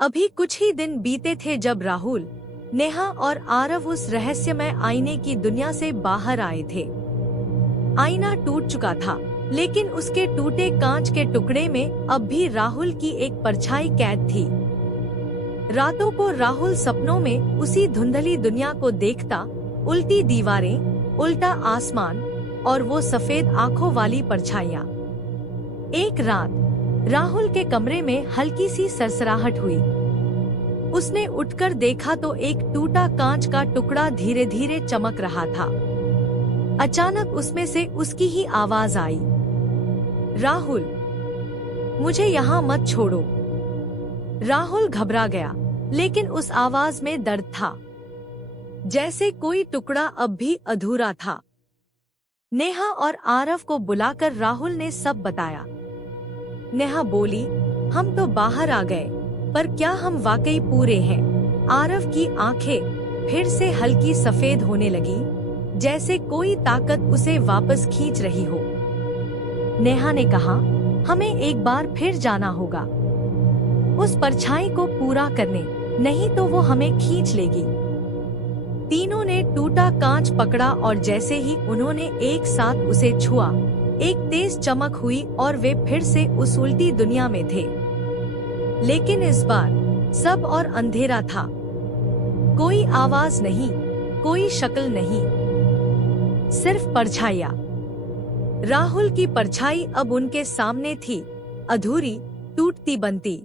अभी कुछ ही दिन बीते थे जब राहुल, नेहा और आरव उस रहस्यमय आईने की दुनिया से बाहर आए थे। आईना टूट चुका था, लेकिन उसके टूटे कांच के टुकड़े में अब भी राहुल की एक परछाई कैद थी। रातों को राहुल सपनों में उसी धुंधली दुनिया को देखता, उल्टी दीवारें, उल्टा आसमान और वो सफेद आंखों वाली परछाइयाँ। एक रात राहुल के कमरे में हल्की सी सरसराहट हुई। उसने उठकर देखा तो एक टूटा कांच का टुकड़ा धीरे धीरे चमक रहा था। अचानक उसमें से उसकी ही आवाज आई, राहुल, मुझे यहाँ मत छोड़ो। राहुल घबरा गया, लेकिन उस आवाज में दर्द था, जैसे कोई टुकड़ा अब भी अधूरा था। नेहा और आरव को बुलाकर राहुल ने सब बताया। नेहा बोली, हम तो बाहर आ गए, पर क्या हम वाकई पूरे हैं? आरव की आंखें फिर से हल्की सफेद होने लगी, जैसे कोई ताकत उसे वापस खींच रही हो। नेहा ने कहा, हमें एक बार फिर जाना होगा, उस परछाई को पूरा करने, नहीं तो वो हमें खींच लेगी। तीनों ने टूटा कांच पकड़ा और जैसे ही उन्होंने एक साथ उसे छुआ, एक तेज चमक हुई और वे फिर से उस उल्टी दुनिया में थे। लेकिन इस बार सब और अंधेरा था। कोई आवाज नहीं, कोई शक्ल नहीं, सिर्फ परछाइयाँ। राहुल की परछाई अब उनके सामने थी, अधूरी, टूटती बनती।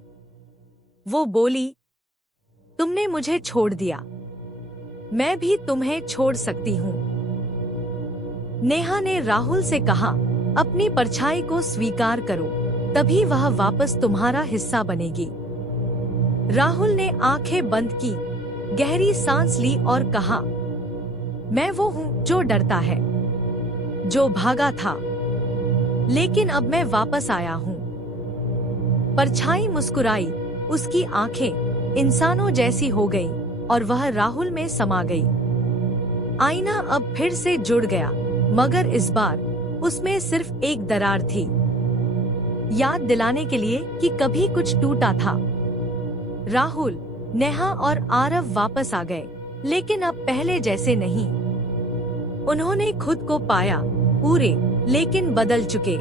वो बोली, तुमने मुझे छोड़ दिया, मैं भी तुम्हें छोड़ सकती हूँ। नेहा ने राहुल से कहा, अपनी परछाई को स्वीकार करो, तभी वह वापस तुम्हारा हिस्सा बनेगी। राहुल ने आंखें बंद की, गहरी सांस ली और कहा, मैं वो हूँ जो डरता है, जो भागा था, लेकिन अब मैं वापस आया हूँ। परछाई मुस्कुराई, उसकी आंखें इंसानों जैसी हो गईं और वह राहुल में समा गई। आईना अब फिर से जुड़ गया, मगर इस बार उसमें सिर्फ एक दरार थी, याद दिलाने के लिए कि कभी कुछ टूटा था। राहुल, नेहा और आरव वापस आ गए, लेकिन अब पहले जैसे नहीं। उन्होंने खुद को पाया, पूरे, लेकिन बदल चुके।